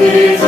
This